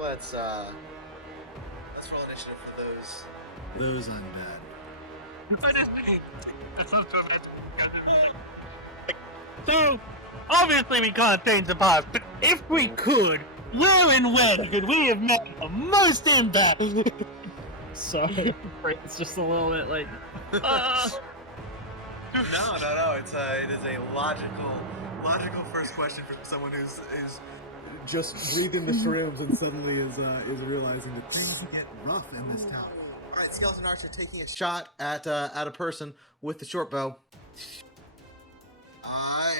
Let's roll initiative for those undead. So, obviously we can't change the past, but if we could, where and when could we have made the most impact? Sorry, it's just a little bit like. No. It is a logical first question for someone who's just breathing the shrooms and suddenly is realizing that things get rough in this town. All right, Skeleton Archer taking a shot at a person with the short bow.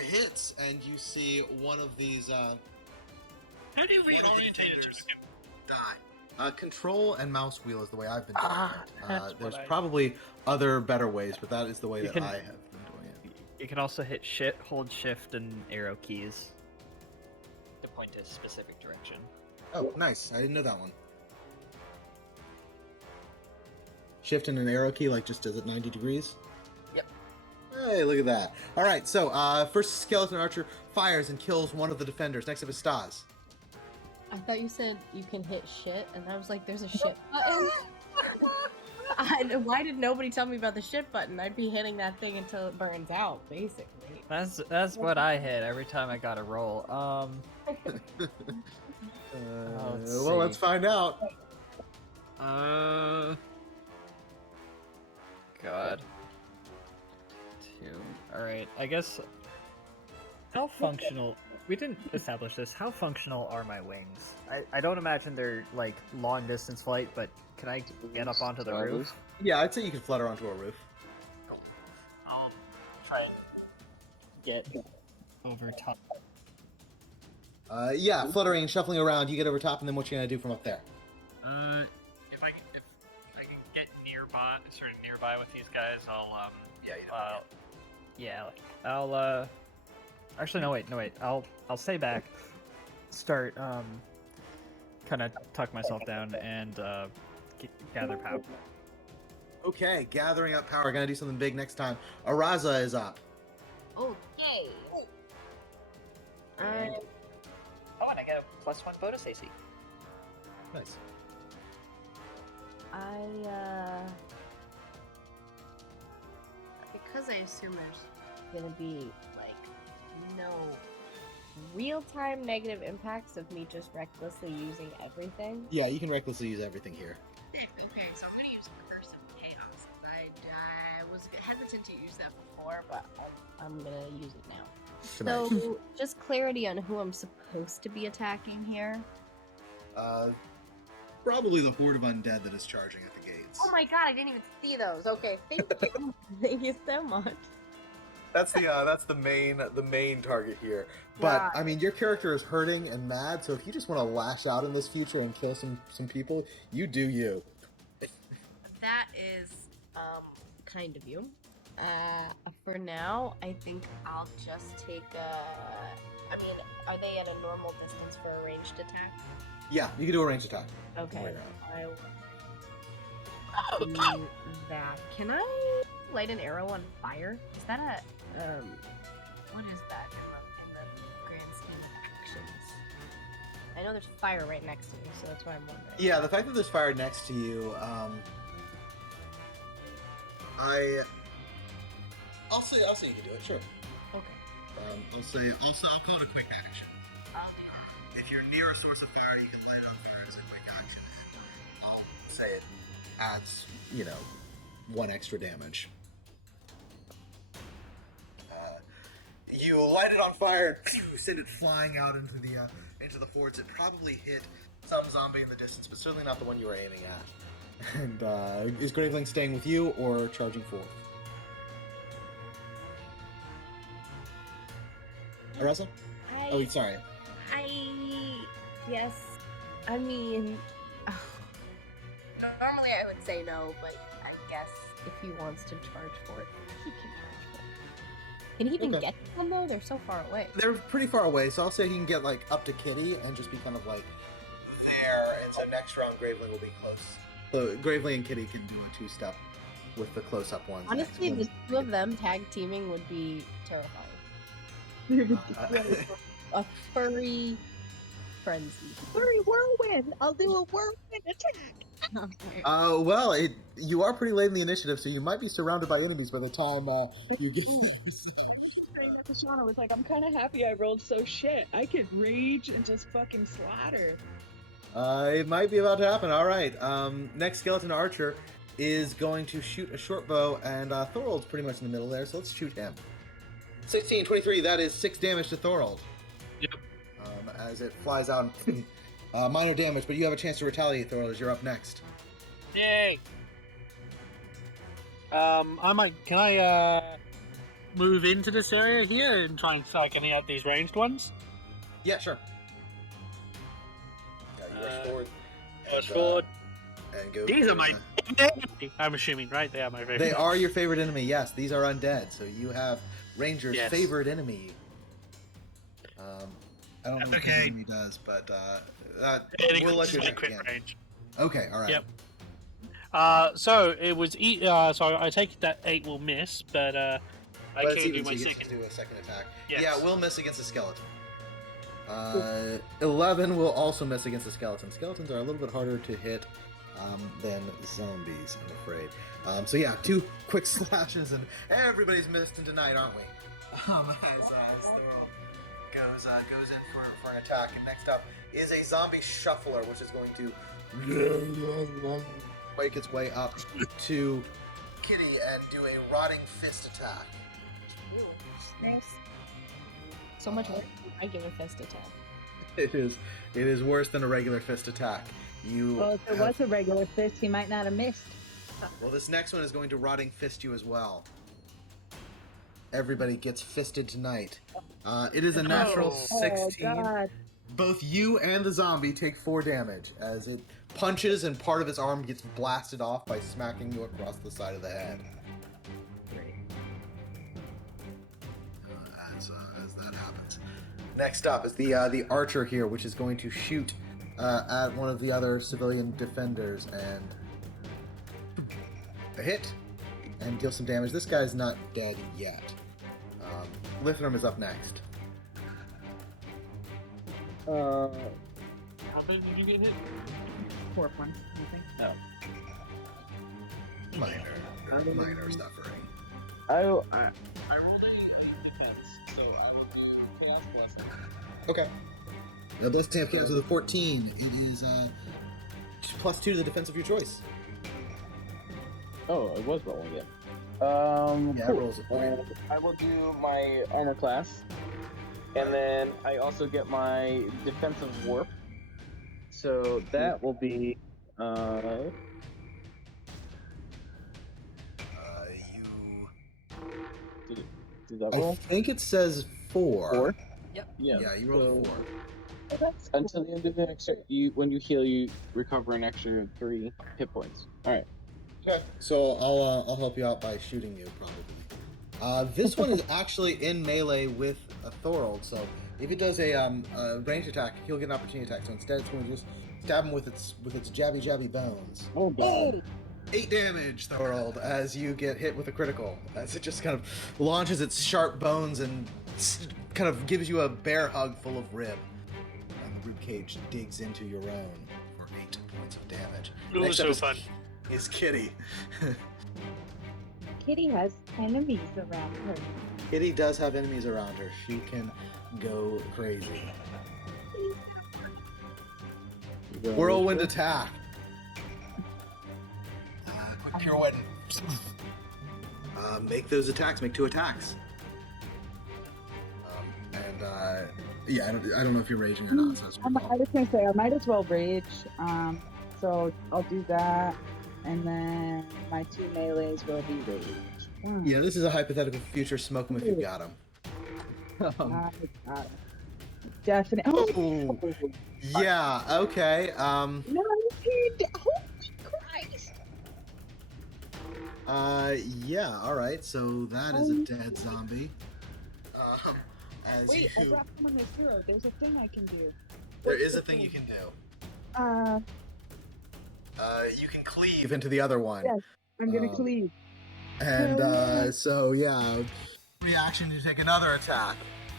Hits, and you see one of these. How do you reorientate it? Die. Control and mouse wheel is the way I've been doing it. There's what I- probably other better ways, but that is the way that I have been doing it. You can also hit hold shift and arrow keys to point to a specific direction. Oh, nice. I didn't know that one. Shift and an arrow key, like just does it 90 degrees? Yep. Hey, look at that. All right, so first Skeleton Archer fires and kills one of the defenders. Next up is Stas. I thought you said you can hit shit, and I was like, there's a shit button. Why did nobody tell me about the shit button? I'd be hitting that thing until it burns out, basically. That's what I hit every time I got a roll. Let's find out. God. 2. Alright, I guess. How functional. We didn't establish this. How functional are my wings? I don't imagine they're like long distance flight, but can I get up onto the roof? Yeah, I'd say you could flutter onto a roof. Cool. I'll try and get over top. Yeah, fluttering and shuffling around. You get over top, and then what you gonna do from up there? If I can get nearby, sort of nearby with these guys, I'll I'll actually no wait. I'll stay back. Start kind of tuck myself down and gather power. Okay, gathering up power. Gonna do something big next time. Araza is up. Okay. And I get a +1 bonus AC. Nice. Because I assume there's gonna be like no real-time negative impacts of me just recklessly using everything. Yeah, you can recklessly use everything here. Okay, so I'm gonna use Curse of Chaos. I was hesitant to use that before, but I'm gonna use it now. So, just clarity on who I'm supposed to be attacking here. Probably the horde of undead that is charging at the gates. Oh my god, I didn't even see those. Okay, thank you. Thank you so much. That's the main target here. But Right. I mean, your character is hurting and mad, so if you just want to lash out in this future and kill some people, you do you. That is kind of you. For now, I think I'll just take I mean, are they at a normal distance for a ranged attack? Yeah, you can do a ranged attack. Okay. I will do that. Can I light an arrow on fire? Is that a what is that in the grand scheme of actions? I know there's fire right next to me, so that's why I'm wondering. Yeah, the fact that there's fire next to you, I'll say you can do it. Sure. Okay. I'll call it a quick action. If you're near a source of fire, you can light it on fire as a quick action. And I'll say it adds, 1 extra damage. You light it on fire, send it flying out into the hordes. It probably hit some zombie in the distance, but certainly not the one you were aiming at. And is Graveling staying with you or charging forth? Areza? Oh, sorry. Yes. I mean, normally I would say no, but I guess if he wants to charge forth, he can charge forth. Can he even get to them though? They're so far away. They're pretty far away, so I'll say he can get up to Kitty and just be kind of there. And so next round, Graveling will be close. So Graveling and Kitty can do a 2-step with the close-up ones. Honestly, the two of them tag teaming would be terrifying. A furry frenzy. Hurry, whirlwind! I'll do a whirlwind attack! Well, you are pretty late in the initiative, so you might be surrounded by enemies by the time you get. Shauna was like, I'm kind of happy I rolled so shit. I could rage and just fucking slaughter. It might be about to happen. All right. Next skeleton archer is going to shoot a short bow, and Thorold's pretty much in the middle there, so let's shoot him. 16, 23, that is 6 damage to Thorold. Yep. As it flies out. Minor damage, but you have a chance to retaliate, Thorold, as you're up next. Yay! Can I move into this area here and try and psych any out these ranged ones? Yeah, sure. Yeah, you rush forward. Rush forward. And go. These are my enemy. I'm assuming, right? They are my favorite. They are your favorite enemy, yes. These are undead, so you have Ranger's Yes. favorite enemy. I don't know what Okay. the enemy does, but Anything we'll let with you my check crit again. range. Okay, all right. Yep. So it was. So I take it that 8 will miss, but I But it's can't even, do so my you get to second. do a second attack. Yes. Yeah, we'll miss against a skeleton. 11 will also miss against a skeleton. Skeletons are a little bit harder to hit than zombies, I'm afraid. So yeah, 2 quick slashes, and everybody's missing tonight, aren't we? As the world goes in for an attack. And next up is a zombie shuffler, which is going to make its way up to Kitty and do a rotting fist attack. Nice. So much worse than a regular fist attack. It is worse than a regular fist attack. Well, if it was a regular fist, he might not have missed. Well, this next one is going to rotting fist you as well. Everybody gets fisted tonight. It is a natural 16. Oh, God. Both you and the zombie take 4 damage as it punches and part of its arm gets blasted off by smacking you across the side of the head. As that happens. Next up is the archer here, which is going to shoot at one of the other civilian defenders and a hit and deal some damage. This guy's not dead yet. Lithram is up next. How big did you get hit? 4 points, I think. Oh. Minor suffering. I I rolled a defense, so I'm plus. Okay. The Bliss Stamp counts with a 14. It is +2 to the defense of your choice. Oh, it was rolling, yeah. Yeah, Cool. it rolls a 4. I will do my armor class, and then I also get my defensive warp. So that will be Did that I roll? think it says 4. 4? Yep. Yeah. Yeah, you rolled a 4. Until the end of the next turn, when you heal, you recover an extra 3 hit points. All right. Okay. So I'll help you out by shooting you probably. This one is actually in melee with a Thorold, so if it does a ranged attack, he'll get an opportunity attack. So instead, it's going to just stab him with its jabby bones. Oh, God. 8 damage, Thorold, as you get hit with a critical, as it just kind of launches its sharp bones and kind of gives you a bear hug full of rib. And the rib cage digs into your own for 8 points of damage. It was Next up so is- fun. Is Kitty. Kitty has enemies around her. Kitty does have enemies around her. She can go crazy. Whirlwind attack. Quick pirouette. Make those attacks. Make 2 attacks. Yeah, I don't know if you're raging or not. So that's I was gonna say I might as well rage. So I'll do that, and then my 2 melees will be rage. yeah, this is a hypothetical future. Smoke them if you've got them. I got it. Definitely. Oh, yeah. Okay. No, dude. Holy Christ. Yeah. All right. So that is a dead zombie. As Wait, I you, dropped someone this hero. There's a thing I can do. there is a thing you can do. You can cleave into the other one. Yes. I'm gonna Um, cleave. And so yeah, reaction to take another attack.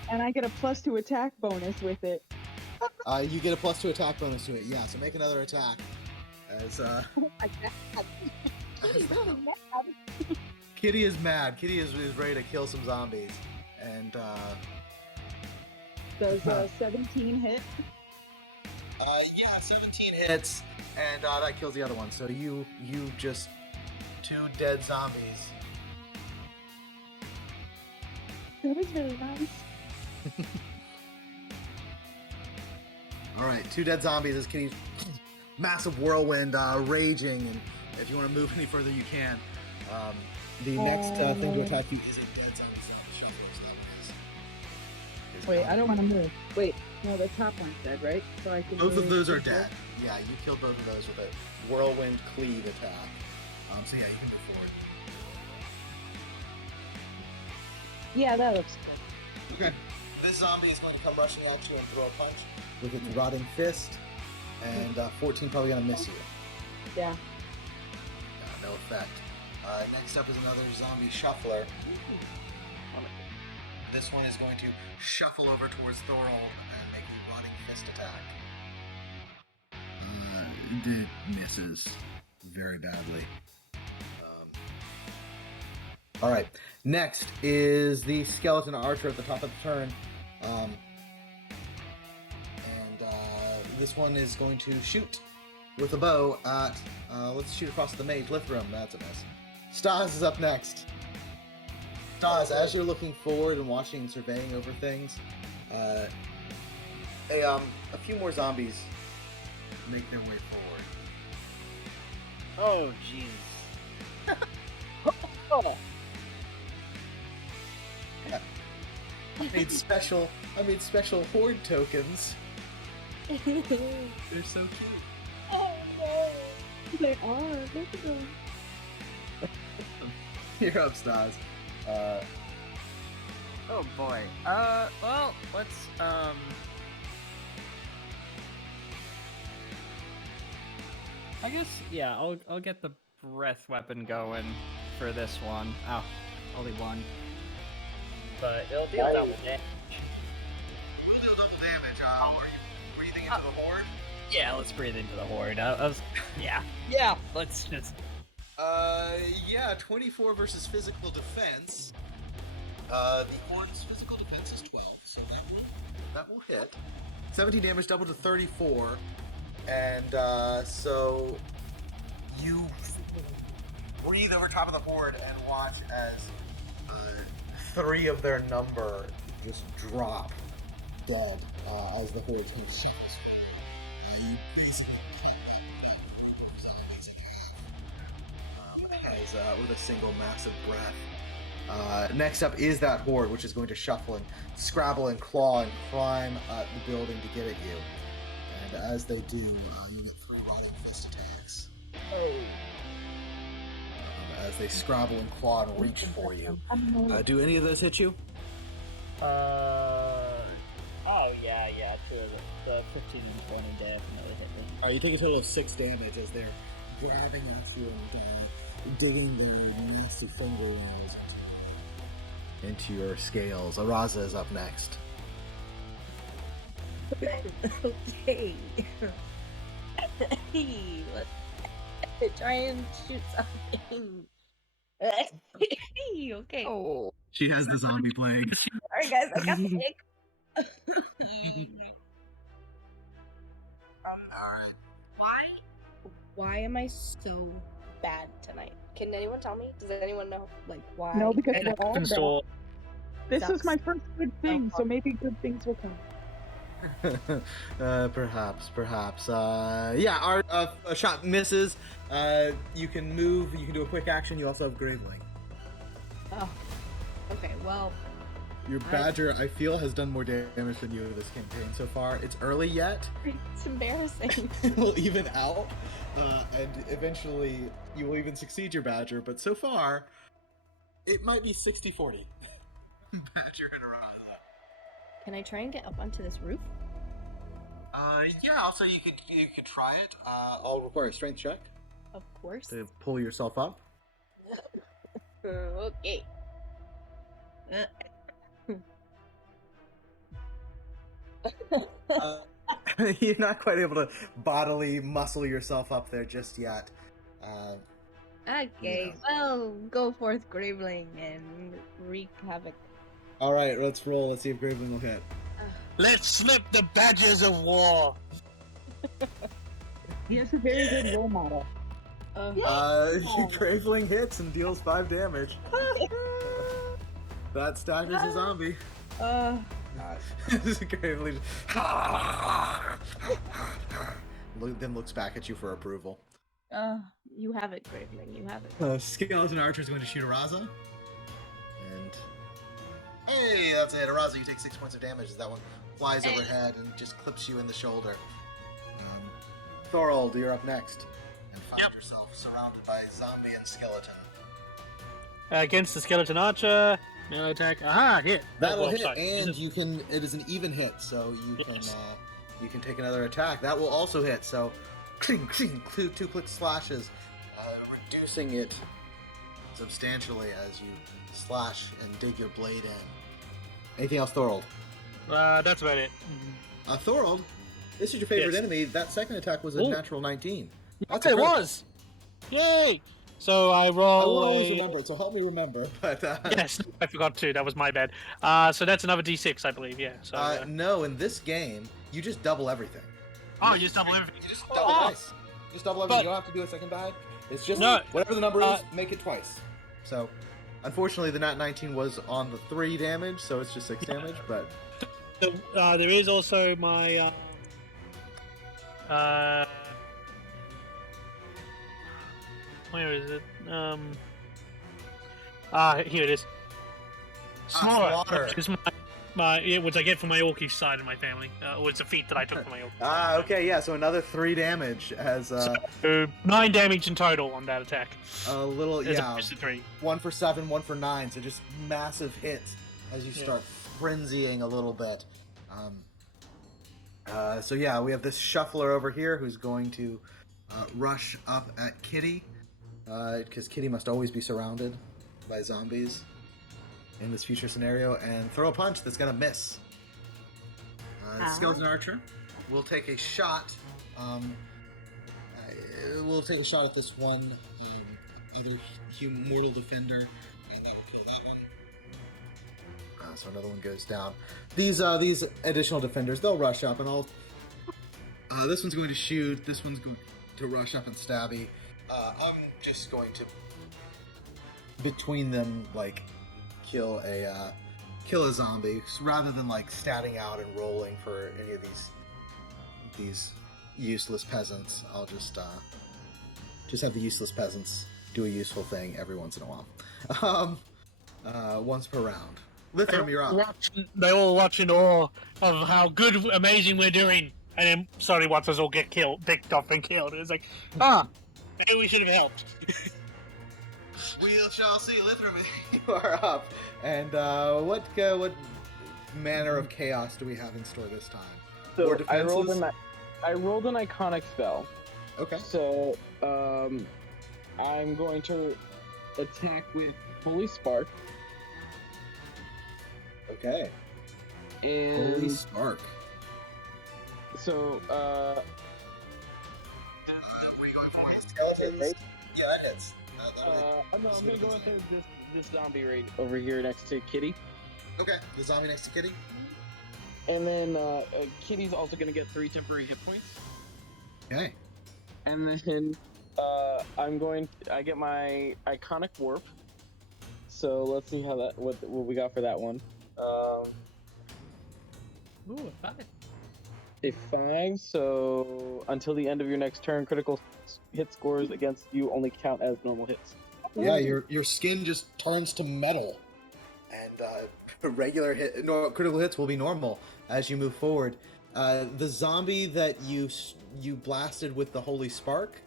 And I get a +2 attack bonus with it. You get a +2 attack bonus to it. Yeah, so make another attack. As Oh my god. Kitty's really mad. Kitty is mad. Kitty is ready to kill some zombies. And Does 17 hit? yeah, 17 hits, and that kills the other one. So you just 2 dead zombies. That was really nice. All right, 2 dead zombies as Kitty's massive whirlwind raging, and if you want to move any further, you can. The next thing to attack you is a dead zombie shuffler. So that is Wait, I don't want to move. Wait, no, the top one's dead, right? So I can. Both of move those are this way? dead. Yeah, you killed both of those with a whirlwind cleave attack. So yeah, you can move forward. Yeah, that looks good. Okay. This zombie is going to come rushing at you and throw a punch with its rotting fist, and 14 probably going to miss you. Yeah. No effect. Next up is another zombie shuffler. This one is going to shuffle over towards Thorol and make a rotting fist attack. It misses very badly. Alright, next is the skeleton archer at the top of the turn. This one is going to shoot with a bow at, let's shoot across the mage, Lithrum, that's a miss. Stas is up next. Stas, as you're looking forward and watching, surveying over things, a few more zombies make their way forward. Oh, jeez. I made special horde tokens. They're so cute. Oh no! They are. Look at them. You're up, Stas. Oh boy. Well, let's I guess yeah, I'll get the breath weapon going for this one. Oh, only one. But it'll deal double damage. We'll deal double damage. Are you breathing into the horde? Yeah, let's breathe into the horde. Yeah, let's just. Yeah, 24 versus physical defense. The horde's physical defense is 12, so that will hit. 17 damage doubled to 34, and so you breathe over top of the horde and watch as 3 of their number just drop dead as the horde takes shadows. You basically with a single massive breath. Next up is that horde, which is going to shuffle and scrabble and claw and climb the building to get at you. And as they do, you get 3 rotting fist attacks. As they scrabble and claw and reach for you. Do any of those hit you? Oh yeah, 2 of them. The 15 and 20 definitely hit me. You take a total of 6 damage as they're grabbing at you and digging their nasty fingernails into your scales. Araza is up next. Okay. Let's try and shoot something. Okay. Oh. She has the zombie plague. Sorry guys, I got sick. Alright. Why am I so bad tonight? Can anyone tell me? Does anyone know? Like why? No, because And we're all bad. console. This Sucks. is my first good thing, so maybe good things will come. Perhaps. Yeah, our shot misses. You can move, you can do a quick action, you also have Graveling. Oh. Okay, well. Your Badger, I feel, has done more damage than you this campaign so far. It's early yet. It's embarrassing. It will even out, and eventually you will even succeed your Badger, but so far, it might be 60-40. Badger and Arana. Can I try and get up onto this roof? Yeah, also you could try it. I'll require a strength check Of course. to pull yourself up. Okay. You're not quite able to bodily muscle yourself up there just yet. Okay, well, go forth, Graveling, and wreak havoc. All right, let's roll. Let's see if Graveling will hit. Let's slip the badges of war. He has a very good role model. Graveling hits and deals 5 damage. That staggers a zombie. Graveling then looks back at you for approval. You have it, Graveling, you have it. Skeleton Archer is going to shoot Araza. And... Hey, that's it. Araza, you take 6 points of damage as that one flies overhead and just clips you in the shoulder. Thorold, you're up next. And find yourself surrounded by zombie and skeleton. Against the skeleton archer, melee attack. Aha, hit. That'll Oh, hit, sorry. and you can. It is an even hit, so you can take another attack. That will also hit. So, cling, cling, 2 quick slashes, reducing it substantially as you slash and dig your blade in. Anything else, Thorold? That's about it. Thorold, this is your favorite Yes. enemy. That second attack was a Ooh. natural 19. That's Okay, it a crit. was. Yay! So I I roll. will always remember it, so help me remember. But Yes, I forgot to. That was my bad. So that's another D6, I believe. Yeah. So. no, in this game, you just double everything. Oh, you just double everything. You just double twice. Just double everything. But- You don't have to do a second die. It's just No, whatever the number is, make it twice. So, unfortunately, the nat 19 was on the 3 damage, so it's just 6 damage. But There is also my. Where is it? Here it is. Slaughter. Which is which I get from my Orcish side of my family. Or it's a feat that I took from my Orcish. Okay, yeah. So another 3 damage as So 9 damage in total on that attack. a little, As opposed to 3. 1 for 7, 1 for 9. So just massive hits as you start frenzying a little bit. So yeah, we have this shuffler over here who's going to rush up at Kitty, because Kitty must always be surrounded by zombies in this future scenario, and throw a punch that's gonna miss. Skeleton Archer will take a shot. We'll take a shot at this one, either Mortal Defender. And that'll kill that one. So another one goes down. These additional defenders, they'll rush up, and I'll. This one's going to shoot. This one's going to rush up and stabby. I'm just going to, between them, like, kill a zombie rather than like statting out and rolling for any of these useless peasants. I'll just have the useless peasants do a useful thing every once in a while. Once per round. Lithram, you're up. They all watch in awe of how good, amazing we're doing. And then suddenly watch us all get killed, picked off and killed. It's like, maybe we should have helped. We shall see. Lithram, you are up. And what manner of chaos do we have in store this time? So Or I defenses? rolled an iconic spell. Okay. So I'm going to attack with Holy Spark. Okay. And Holy Spark. so Were you going for the skeletons? Yeah, that hits. no, I'm gonna go with this zombie right over here next to Kitty. Okay, the zombie next to Kitty. And then Kitty's also gonna get 3 temporary hit points. Okay. And then I get my iconic warp. So let's see how what we got for that one. Ooh, a 5. A 5, so until the end of your next turn, critical hit scores against you only count as normal hits. Yeah, your skin just turns to metal, and regular critical hits will be normal as you move forward. The zombie that you blasted with the holy spark,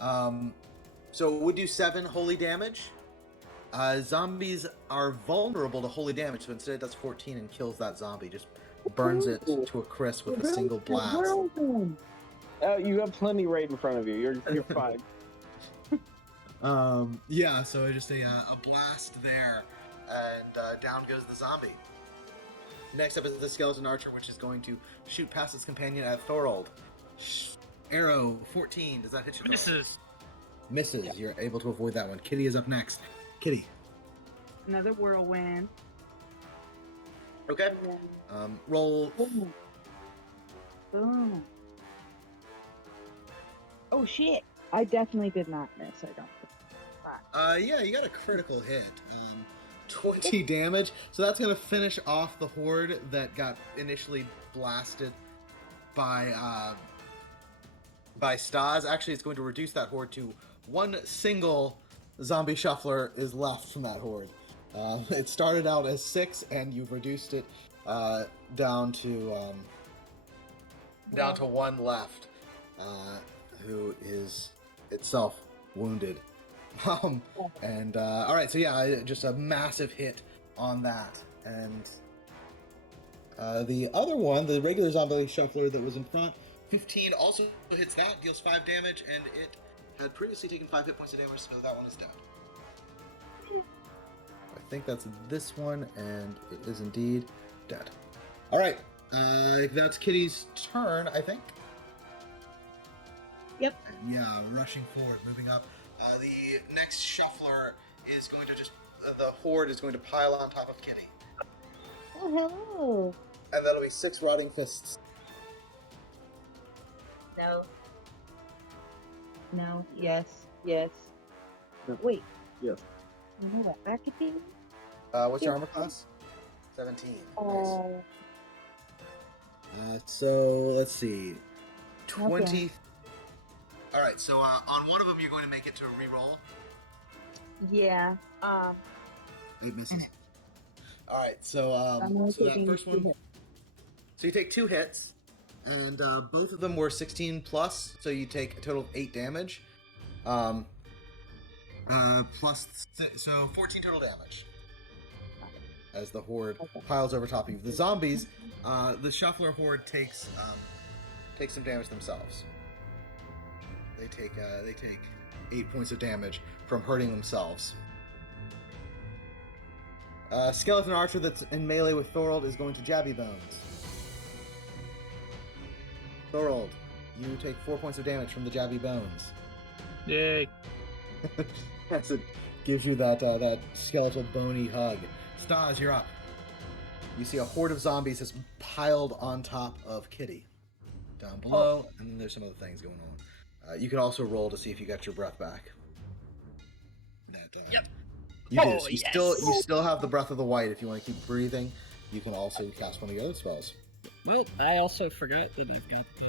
so it would do 7 holy damage. Zombies are vulnerable to holy damage, so instead it does 14 and kills that zombie. Just burns it to a crisp with a single blast. You have plenty right in front of you. You're fine. Yeah, so just a blast there, and down goes the zombie. Next up is the skeleton archer, which is going to shoot past its companion at Thorold. Arrow 14. Does that hit you? Misses. Misses. Yeah. You're able to avoid that one. Kitty is up next. Kitty. Another whirlwind. Okay. Roll. Boom. Boom. Oh shit! I definitely did not miss. I don't. Yeah, you got a critical hit. 20 damage. So that's going to finish off the horde that got initially blasted by Stas. Actually, it's going to reduce that horde to one single zombie shuffler is left from that horde. It started out as 6, and you've reduced it down to one left, who is itself wounded. And all right, so yeah, just a massive hit on that, and the other one, the regular zombie shuffler that was in front, 15 also hits that, deals 5 damage, and it had previously taken 5 hit points of damage, so that one is dead. I think that's this one, and it is indeed dead. All right, that's Kitty's turn, I think. Yep. Yeah, rushing forward, moving up. The next shuffler is going to the horde is going to pile on top of Kitty. Oh, hello. And that'll be 6 rotting fists. No. No. Yes. Yes. No. Wait. Yes. You know what I could do? What's your armor class? 17. Oh. Nice. So, let's see. 20. Okay. Alright, so on one of them you're going to make it to a reroll. Yeah. 8 misses. Alright, so I'm so that taking first 2 one. hits. So you take 2 hits, and both of them were 16 plus, so you take a total of 8 damage. So 14 total damage. As the horde piles over top of you. The zombies, the shuffler horde takes some damage themselves. They take 8 points of damage from hurting themselves. Skeleton archer that's in melee with Thorold is going to Jabby Bones. Thorold, you take 4 points of damage from the Jabby Bones. Yay. Yes, it gives you that skeletal bony hug. Stas, you're up. You see a horde of zombies has piled on top of Kitty. Down below, and then there's some other things going on. You can also roll to see if you got your breath back. Yep. You do. Oh, So you yes. still have the breath of the white if you want to keep breathing. You can also cast one of your other spells. Well, I also forgot that I've got the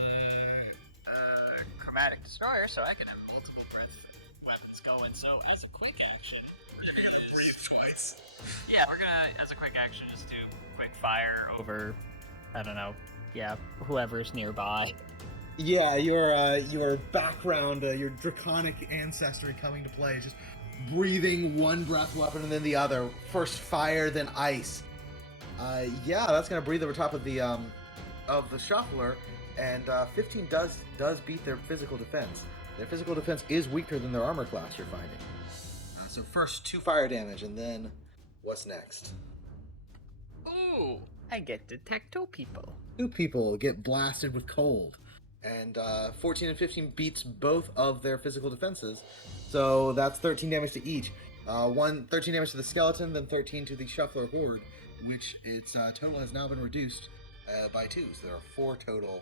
Chromatic Destroyer, so I can have multiple breath weapons going. So, as a quick action, Twice. yeah, we're gonna, as a quick action, just do quick fire over, I don't know, yeah, whoever's nearby. Yeah, your background, your draconic ancestry coming to play, just breathing one breath weapon and then the other. First fire, then ice. Yeah, that's gonna breathe over top of the shuffler, and 15 does beat their physical defense. Their physical defense is weaker than their armor class. You're finding. So first 2 fire damage, and then what's next? Ooh, I get to Tecto people. 2 people get blasted with cold, and 14 and 15 beats both of their physical defenses. So that's 13 damage to each. 13 damage to the skeleton, then 13 to the shuffler horde, which its total has now been reduced by 2. So there are 4 total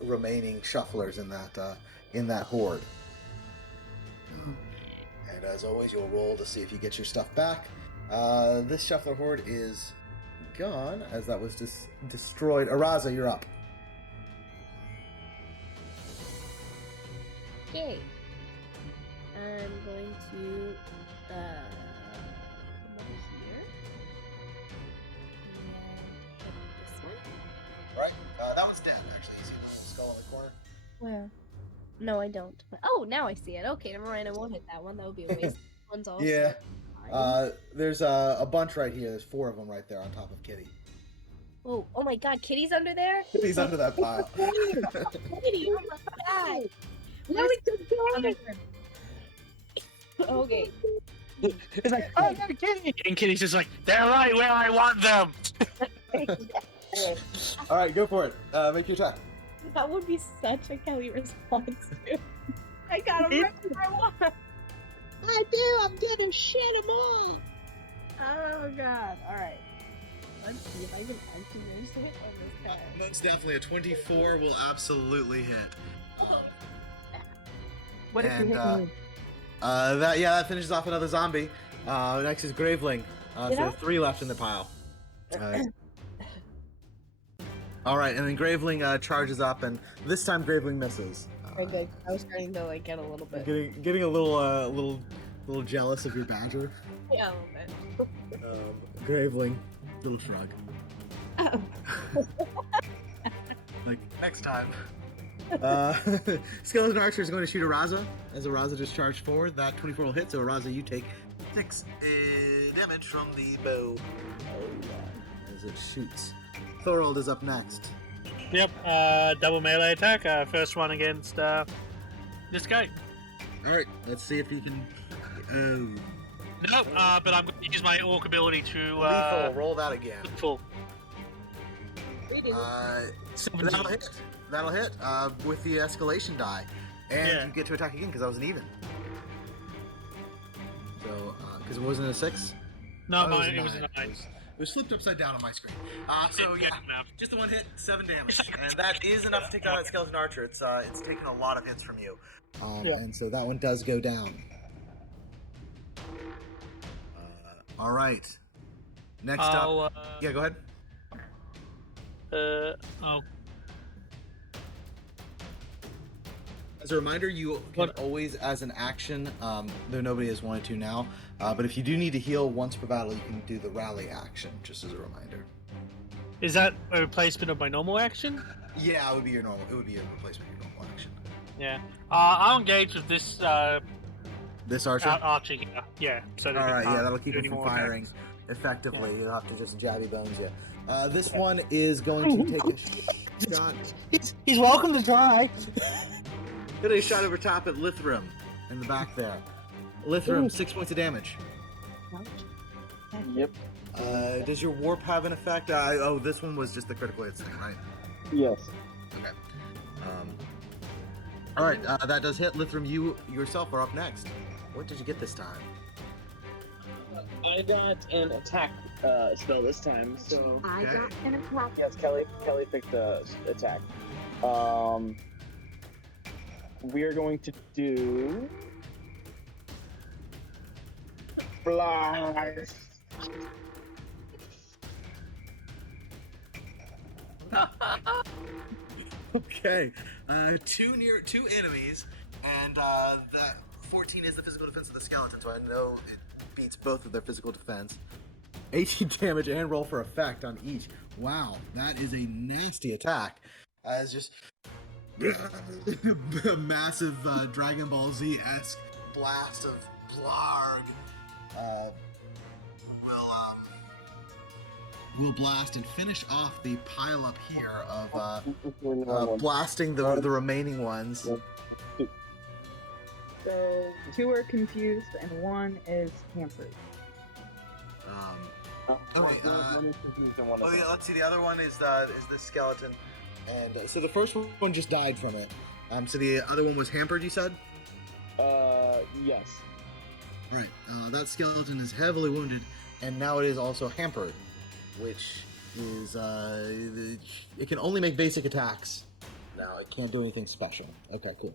remaining shufflers in that horde. And as always, you'll roll to see if you get your stuff back. This shuffler horde is gone, as that was destroyed. Araza, you're up. Okay. I'm going to come over here. And hit this one. Right. That one's dead, actually. You see the skull in the corner? Where? No, I don't. Oh, now I see it. Okay, never mind. I won't hit that one. That would be a waste. One's also Yeah. fine. There's a bunch right here. There's 4 of them right there on top of Kitty. Oh my God, Kitty's under there. Kitty's under that pile. Kitty, oh my God. No, it's Under okay. there. Okay. It's like, oh, yeah, Kitty! And Kitty's just like, they're right where I want them! All right, go for it. Make your attack. That would be such a Kelly response, too. I got him right where I want. I do. I'm gonna shit him up. Oh god. Alright. Let's see if I can actually manage to hit on this guy. Most definitely, a 24 will absolutely hit. What if you And, hit me? that finishes off another zombie. Next is Graveling. You So know? 3 left in the pile. All right, and then Graveling charges up, and this time Graveling misses. Very good. I was starting to like get a little bit. Getting a little jealous of your badger. Yeah, a little bit. Graveling, little shrug. Oh. Like next time. Skeleton Archer is going to shoot Araza. As Araza just charged forward, that 24 will hit. So Araza, you take 6 damage from the bow as it shoots. Thorold is up next. Yep, double melee attack. First one against this guy. All right, let's see if he can. No, but I'm going to use my orc ability to Lethal. Roll that again. full. So that'll hit. That'll hit with the escalation die, and Yeah. you get to attack again because that was an even. So because it wasn't a 6. No, Oh, mine, it was a 9. It was flipped upside down on my screen. So Didn't yeah, get enough. just the one hit, 7 damage, and that is enough to take down that skeleton archer. It's taken a lot of hits from you. Yeah. And so that one does go down. All right. Next up, yeah, go ahead. Oh. As a reminder, you can always, as an action, though nobody has wanted to now, but if you do need to heal once per battle, you can do the rally action, just as a reminder. Is that a replacement of my normal action? Yeah, it would be your normal. It would be a replacement of your normal action. Yeah. I'll engage with this This archer. archer here. Yeah. So that All he right, can't yeah, that'll keep do him any from more firing attacks. effectively. Yeah. You'll have to just jabby bones you. This one is going to take a shot. He's welcome to try. Get a shot over top at Lithrum in the back there. Lithrum, 6 points of damage. Yep. Does your warp have an effect? Oh, this one was just the critical hits thing, right? Yes. Okay. All right, that does hit. Lithrum, you yourself are up next. What did you get this time? I got an attack spell this time, so I got an attack. yes, Kelly picked the attack. We are going to do blast. Okay, two enemies, and that 14 is the physical defense of the skeleton, so I know it beats both of their physical defense. 18 damage and roll for effect on each. Wow, that is a nasty attack. It's just a massive Dragon Ball Z-esque blast of Blarg. Will blast and finish off the pile up here of blasting the remaining ones. So 2 are confused and 1 is hampered. Okay, oh yeah, let's see. The other one is the skeleton, and so the first one just died from it. So the other one was hampered. You said? Yes. All right. That skeleton is heavily wounded, and now it is also hampered, which is it can only make basic attacks. Now it can't do anything special. Okay, cool.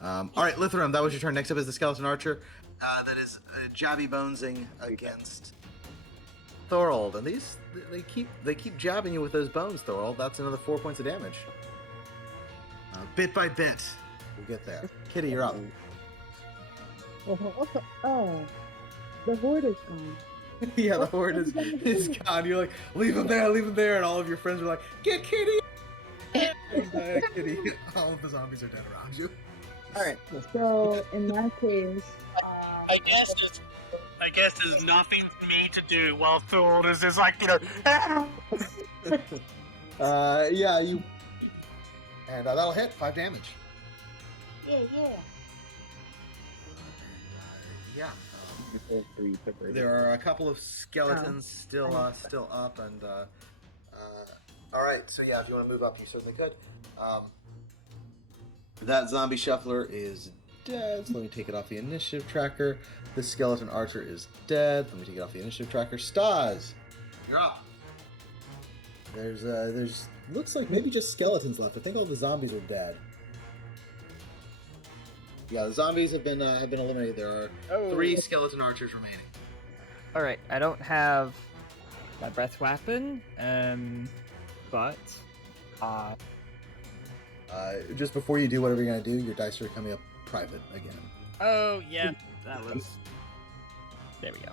All right, Lithrum, that was your turn. Next up is the skeleton archer. That is jabby bonesing against Thorold, and these they keep jabbing you with those bones, Thorold. That's another 4 points of damage. Bit by bit, we'll get there. Kitty, you're up. Oh, the horde is gone. Yeah, the horde is gone. You're like, leave him there, and all of your friends are like, get Kitty. And, Kitty, all of the zombies are dead around you. Alright, so in that case, I guess there's nothing for me to do while Thor is just like, Yeah, you. And that'll hit 5 damage. yeah. Yeah. There are a couple of skeletons still up, and right, so yeah, if you want to move up, you certainly could. That zombie shuffler is dead, so let me take it off the initiative tracker. This skeleton archer is dead. Let me take it off the initiative tracker. Stas, you're up. There's looks like maybe just skeletons left. I think all the zombies are dead. Yeah, the zombies have been eliminated. There are 3 skeleton archers remaining. All right, I don't have my breath weapon, but Just before you do whatever you're gonna do, your dice are coming up private again. oh yeah, that was. There we go.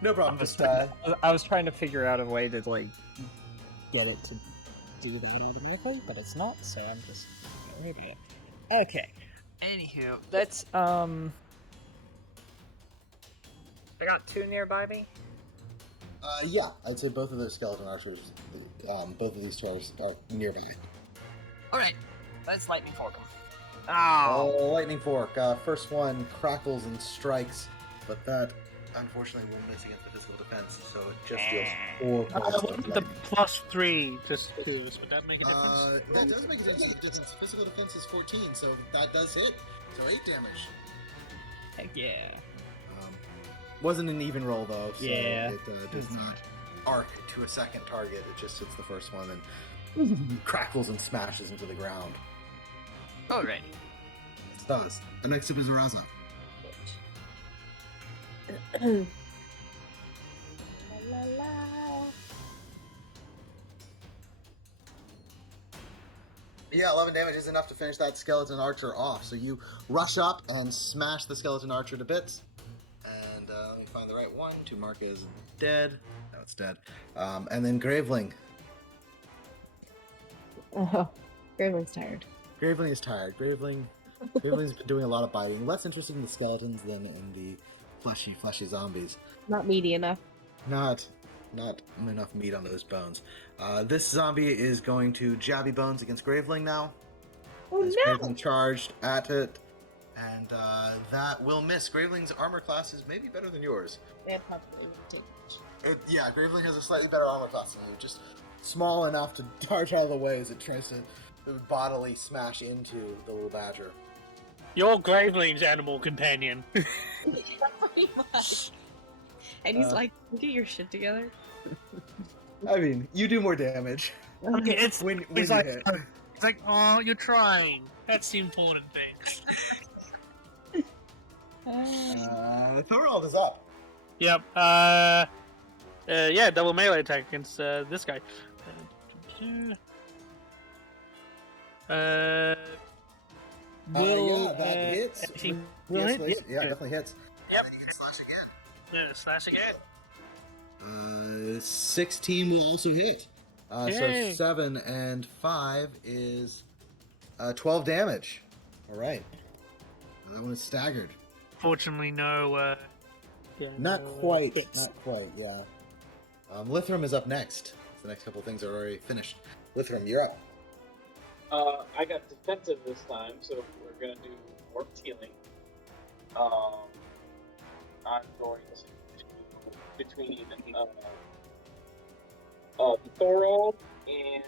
No problem. I was trying to figure out a way to like get it to do that automatically, but it's not. So I'm just there we go. Okay. Anywho, let's I got 2 nearby me. Yeah, I'd say both of those skeleton archers, both of these tours are nearby. All right, let's lightning fork them. Oh, lightning fork. First one crackles and strikes, but that unfortunately will miss against the physical defense, so it just deals 4 points of The lightning. +3 just to, would that make a difference? That does make a difference. Physical defense is 14, so that does hit. So 8 damage. Heck yeah. Wasn't an even roll though, so Yeah. it does not arc to a second target. It just hits the first one and crackles and smashes into the ground. Alright. Stas. The next up is Araza. Yeah, 11 damage is enough to finish that skeleton archer off. So you rush up and smash the skeleton archer to bits. And let me find the right one to mark as dead. No, it's dead. And then Graveling. Oh, Graveling's tired. Graveling is tired. Graveling's been doing a lot of biting. Less interested in the skeletons than in the fleshy zombies. Not meaty enough. Not enough meat on those bones. This zombie is going to jabby bones against Graveling now. Oh As no! Graveling charged at it, and that will miss. Graveling's armor class is maybe better than yours. Yeah, probably would take. Yeah, Graveling has a slightly better armor class than you. Just small enough to dart out of the way as it tries to bodily smash into the little badger. You're Graveling's animal companion. Pretty much. And he's like, get your shit together. I mean, you do more damage Okay, it's when he's you like, hit. it's like, oh, you're trying. That's the important thing. Thorald is up. Yep. Yeah, double melee attack against this guy. Yeah, that hits. He, Yes, will yeah, hit? definitely hits. Yep. And you can slash again. Yeah, slash again. 16 will also hit. So Yay. 7 and 5 is 12 damage. All right. That one is staggered. Fortunately, no. Not quite. hits. Not quite, yeah. Lithram is up next. The next couple of things are already finished. Lithram, you're up. I got defensive this time, so we're gonna do warped healing. I'm going to between Thorald and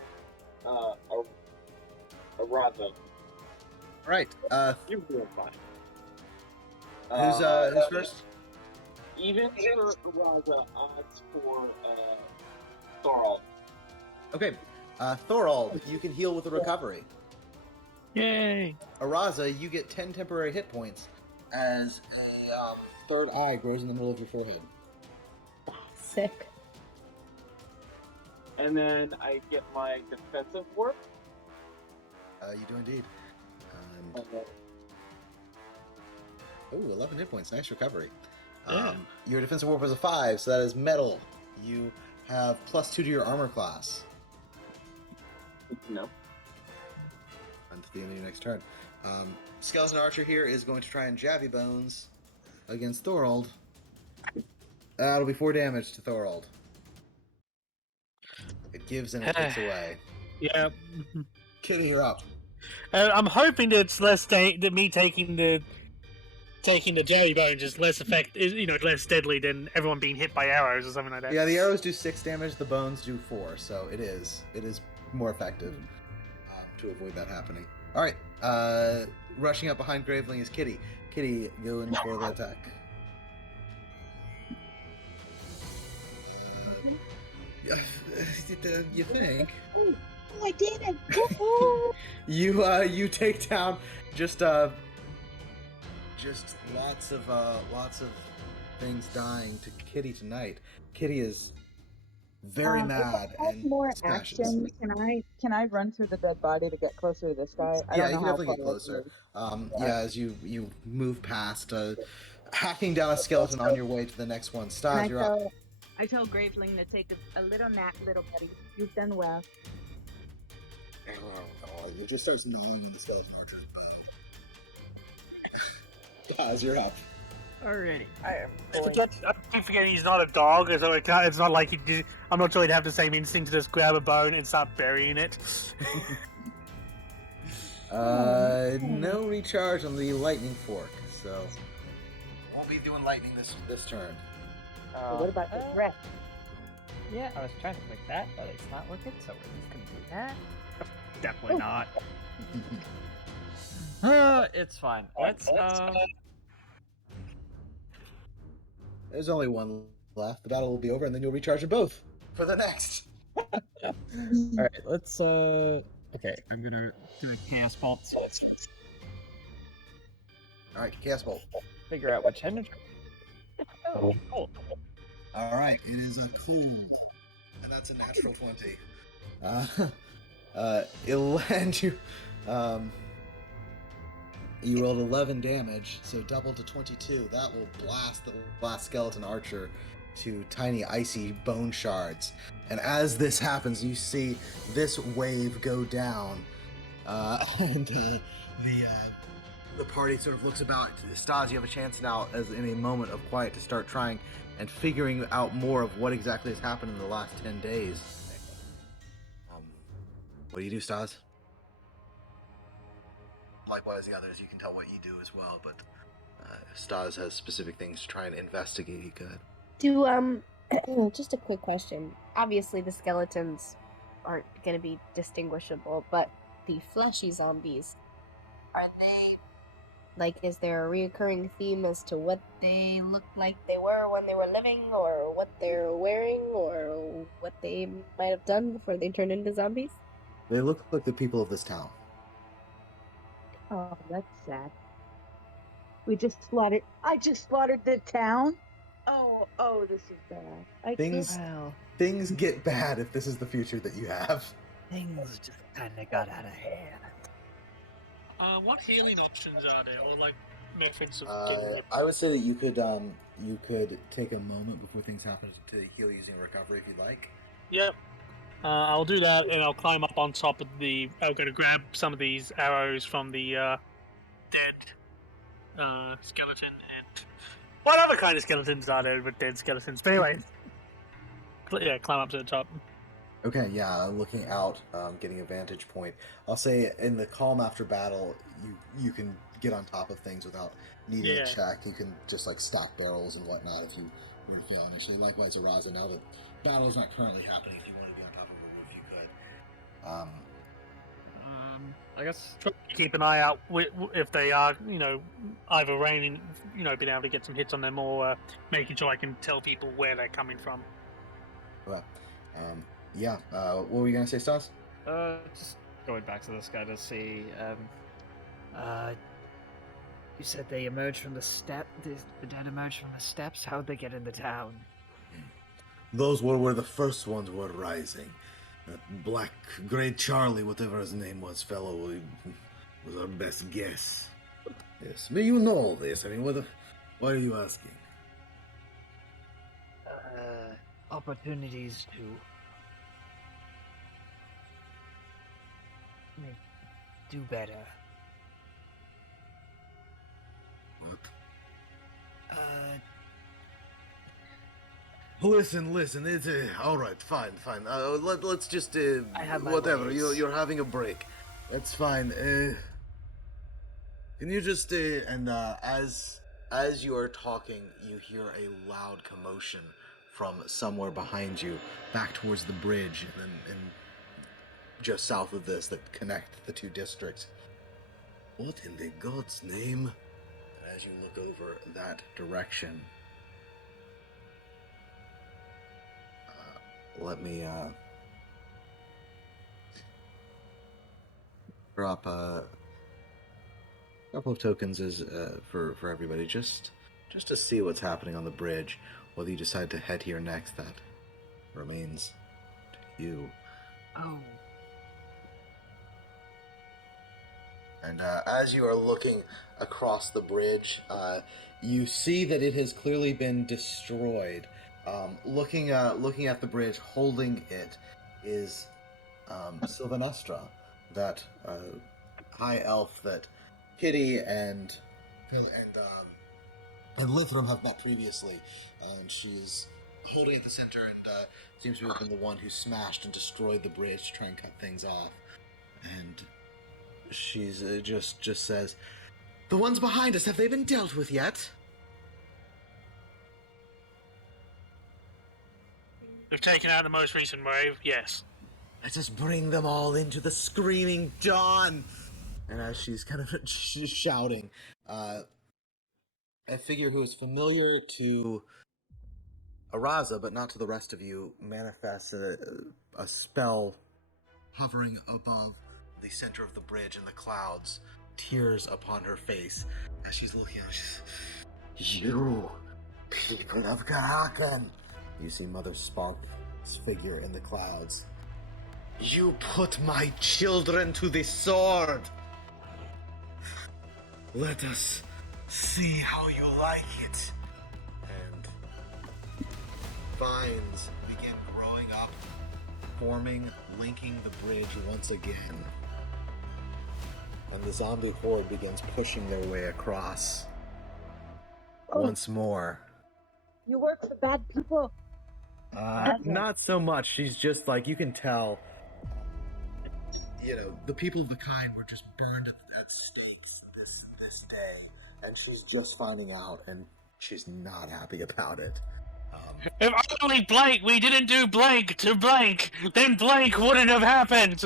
Araza. All right. You're doing fine. Who's first? Even for Araza, odds for Thorald. Okay. Thorald, you can heal with a recovery. Yay! Araza, you get 10 temporary hit points as a third eye grows in the middle of your forehead. Sick. And then I get my defensive warp. You do indeed. And then 11 hit points. Nice recovery. Yeah. Your defensive warp was a 5, so that is metal. You have +2 to your armor class no. until the end of your next turn. Skeleton Archer here is going to try and jabby bones against Thorald. That'll be 4 damage to Thorald. It gives and it takes away. Yeah. Kitty, you're up. I'm hoping that it's less than me taking the taking the jelly bones is less less deadly than everyone being hit by arrows or something like that. Yeah, the arrows do 6 damage, the bones do 4, so it is more effective to avoid that happening. All right, rushing up behind Graveling is Kitty. Kitty, go in for the attack. You think? Oh, I did it! You take down just lots of things dying to Kitty tonight. Kitty is very mad if I have and more smashes. action. Can I run through the dead body to get closer to this guy? I Yeah, don't you know can how definitely get far closer. it is. Yeah, as you move past, hacking down a skeleton on your way to the next one. Stas, you're up. I tell Graveling to take a little nap, little buddy. You've done well. It just starts gnawing on the skeleton archer's bow. Stas, you're up. Alrighty. I am I going. keep forgetting he's not a dog, so it's not like I'm not sure he'd have the same instinct to just grab a bone and start burying it. No recharge on the lightning fork, so won't be doing lightning this turn. What about the rest? Yeah, I was trying to click that, but it's not working, so we're just gonna do that. Definitely not. It's fine. Let's There's only one left. The battle will be over, and then you'll recharge them both for the next. Alright, let's okay, I'm gonna do a chaos bolt. All right, chaos bolt. Figure out which energy. Oh, cool. All right, it is a clue, and that's a natural 20. It'll land you. You rolled 11 damage, so double to 22. That will blast the last skeleton archer to tiny icy bone shards. And as this happens, you see this wave go down, and the party sort of looks about. Stas, you have a chance now, as in a moment of quiet, to start trying and figuring out more of what exactly has happened in the last 10 days. What do you do, Stas? Likewise, the others, you can tell what you do as well, but Stas has specific things to try and investigate. He could. Just a quick question. Obviously, the skeletons aren't going to be distinguishable, but the fleshy zombies, are they, like, is there a reoccurring theme as to what they look like they were when they were living, or what they're wearing, or what they might have done before they turned into zombies? They look like the people of this town. Oh, that's sad. I just slaughtered the town. Oh, this is bad. Things get bad if this is the future that you have. Things just kinda got out of hand. What healing options are there, or like methods of getting it? I would say that you could take a moment before things happen to heal using recovery if you'd like. Yep. I'll do that, and I'll climb up on top of the. I'm going to grab some of these arrows from the dead skeleton, and what other kind of skeletons are there with dead skeletons? But anyway, yeah, climb up to the top. Okay, yeah, looking out, getting a vantage point. I'll say in the calm after battle, you can get on top of things without needing a check. You can just like stock barrels and whatnot if you were to fail initially. Likewise, Araza, now that battle is not currently happening, if you want to be on top of a roof, you could. I guess Try to keep an eye out if they are, either raining, being able to get some hits on them, or making sure I can tell people where they're coming from. Well, yeah. What were you gonna say, Stas? just going back to this guy to see. You said they emerged from the step. The dead emerged from the steps. How'd they get into town? Those were where the first ones were rising. That black, Great Charlie, whatever his name was, fellow, was our best guess. Yes, but you know all this. I mean, why are you asking? Opportunities to do better. What? Listen. It's all right. Fine. Let's just I have my whatever. ways. You're having a break. That's fine. Can you just and as as you are talking, you hear a loud commotion from somewhere behind you, back towards the bridge, and just south of this that connect the two districts. What in the God's name? And as you look over that direction, let me drop a couple of tokens as for everybody, just to see what's happening on the bridge. Whether you decide to head here next, that remains to you. Oh. And as you are looking across the bridge, you see that it has clearly been destroyed. Looking at the bridge, holding it, is Sylvanestra, that high elf that Kitty and Lithram have met previously. She's holding at the center and seems to have been the one who smashed and destroyed the bridge to try and cut things off. And she's just says, "The ones behind us, have they been dealt with yet?" We've taken out the most recent wave, yes. "Let us bring them all into the screaming dawn." And as she's kind of she's shouting, a figure who is familiar to Araza, but not to the rest of you, manifests a spell hovering above the center of the bridge in the clouds, tears upon her face as she's looking at you, people of Karakan. You see Mother Spunk's figure in the clouds. "You put my children to the sword. Let us see how you like it." And vines begin growing up, forming, linking the bridge once again. And the zombie horde begins pushing their way across. Once more. You work for bad people. Not so much. She's just like, you can tell, the people of the kind were just burned at stakes this day. And she's just finding out, and she's not happy about it. If only blank, we didn't do blank to blank, then blank wouldn't have happened.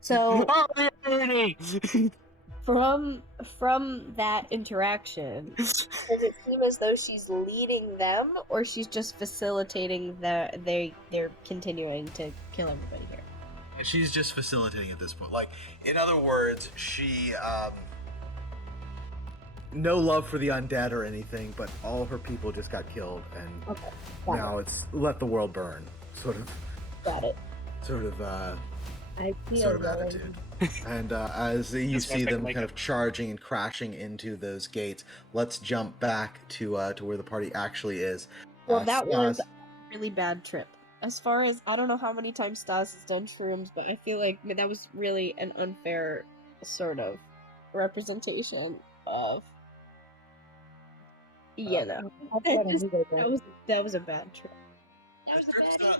So Oh, irony. from that interaction, does it seem as though she's leading them, or she's just facilitating they're continuing to kill everybody here? And she's just facilitating at this point. Like, in other words, she, no love for the undead or anything, but all her people just got killed, and Okay, now it's let the world burn, sort of I feel sort of attitude. And as you That's see what I them like. kind of charging and crashing into those gates, let's jump back to where the party actually is. Well, that was Stas- a really bad trip. As far as, I don't know how many times Stas has done shrooms, but I feel like that was really an unfair sort of representation of, that was a bad trip. That was a bad trip.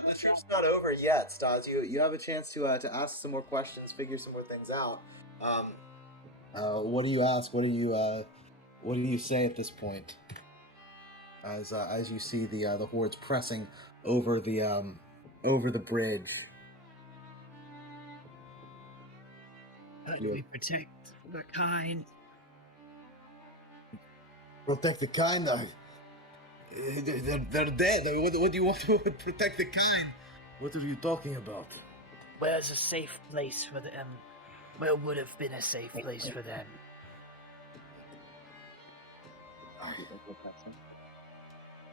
The trip's not over yet, Stas. You have a chance to ask some more questions, figure some more things out. What do you ask? What do you say at this point? As you see the hordes pressing over the bridge. How do we protect the kind? Protect the kind. They're dead. What do you want to protect the kind? What are you talking about? Where's a safe place for them? Where would have been a safe place for them?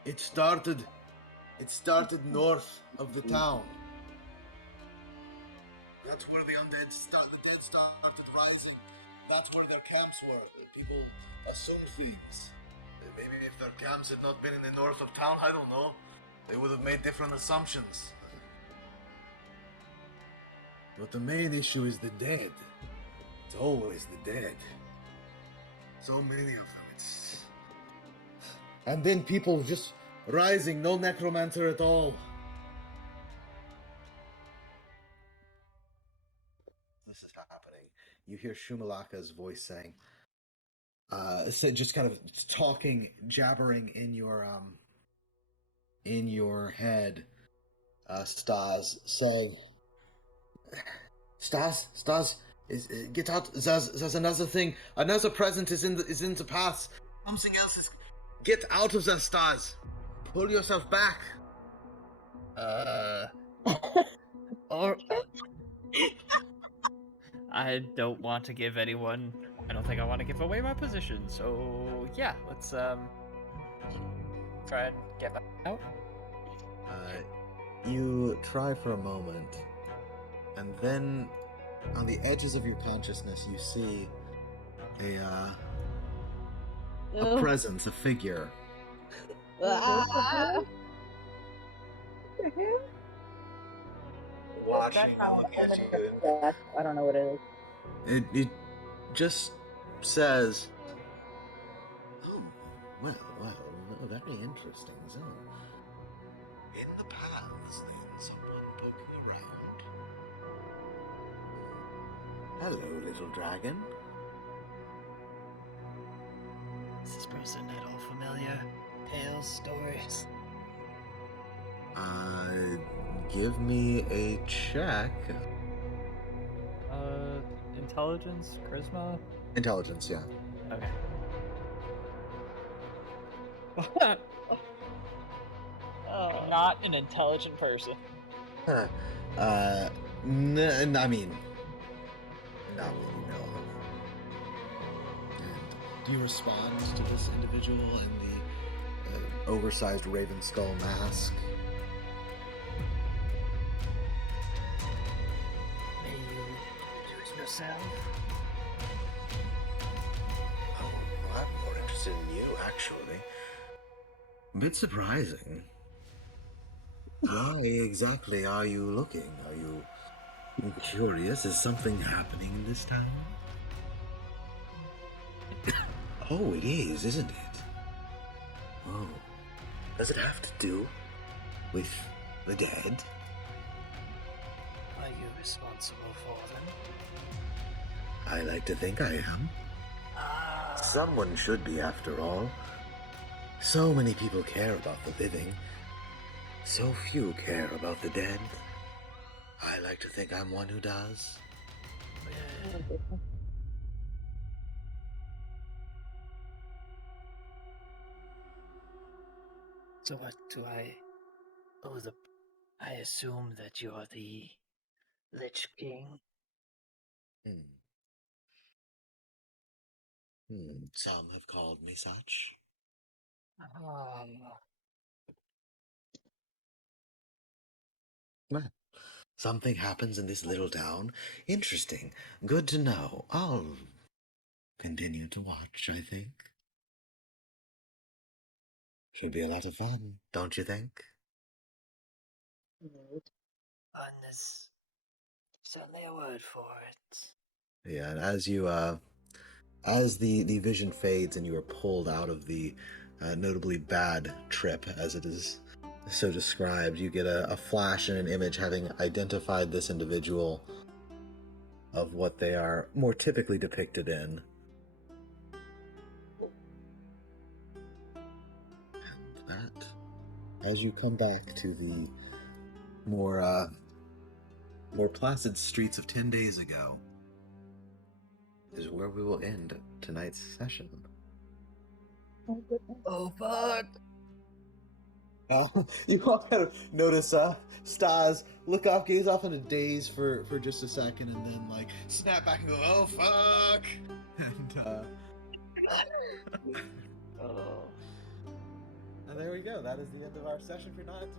It started north of the town. That's where the dead started rising. That's where their camps were. People assumed things. Maybe if their camps had not been in the north of town, I don't know. They would have made different assumptions. But the main issue is the dead. It's always the dead. So many of them. And then people just rising, no necromancer at all. This is happening. You hear Shumalaka's voice saying, so just kind of talking, jabbering in your head, Stas, saying, Stas, get out. There's another thing. Another present is in the path. Something else is. Get out of there, Stas. Pull yourself back. Or I don't want to give anyone. I don't think I want to give away my position. So yeah, let's try and get back out. You try for a moment, and then on the edges of your consciousness, you see a presence, a figure. Watching you, look at you. I don't know what it is. It just says, "Oh, well, very interesting. So, in the paths, then someone poking around. Hello, little dragon. Is this person at all familiar? Tales, stories. Give me a check. Intelligence, charisma. Intelligence, yeah. Okay. Not an intelligent person. I mean, not that you know of. And do you respond to this individual in the oversized raven skull mask? May you introduce yourself? Oh, I'm more interested in you, actually. A bit surprising. Why exactly are you looking? Are you curious? Is something happening in this town? Oh, it is, isn't it? Oh. Does it have to do with the dead? Are you responsible for them? I like to think I am. Someone should be, after all. So many people care about the living. So few care about the dead. I like to think I'm one who does. So what do I owe the... I assume that you're the Lich King? Some have called me such. Well, something happens in this little town. Interesting. Good to know. I'll continue to watch, I think. Should be a lot of fun, don't you think? Fun is certainly a word for it. Yeah, and as the vision fades and you are pulled out of the notably bad trip, as it is so described, you get a flash and an image having identified this individual of what they are more typically depicted in. And that, as you come back to the more placid streets of 10 days ago, is where we will end tonight's session. Oh, goodness. Oh, fuck! You all kind of notice Stas look off, gaze off in a daze for just a second, and then like snap back and go, "Oh fuck!" And there we go. That is the end of our session for tonight.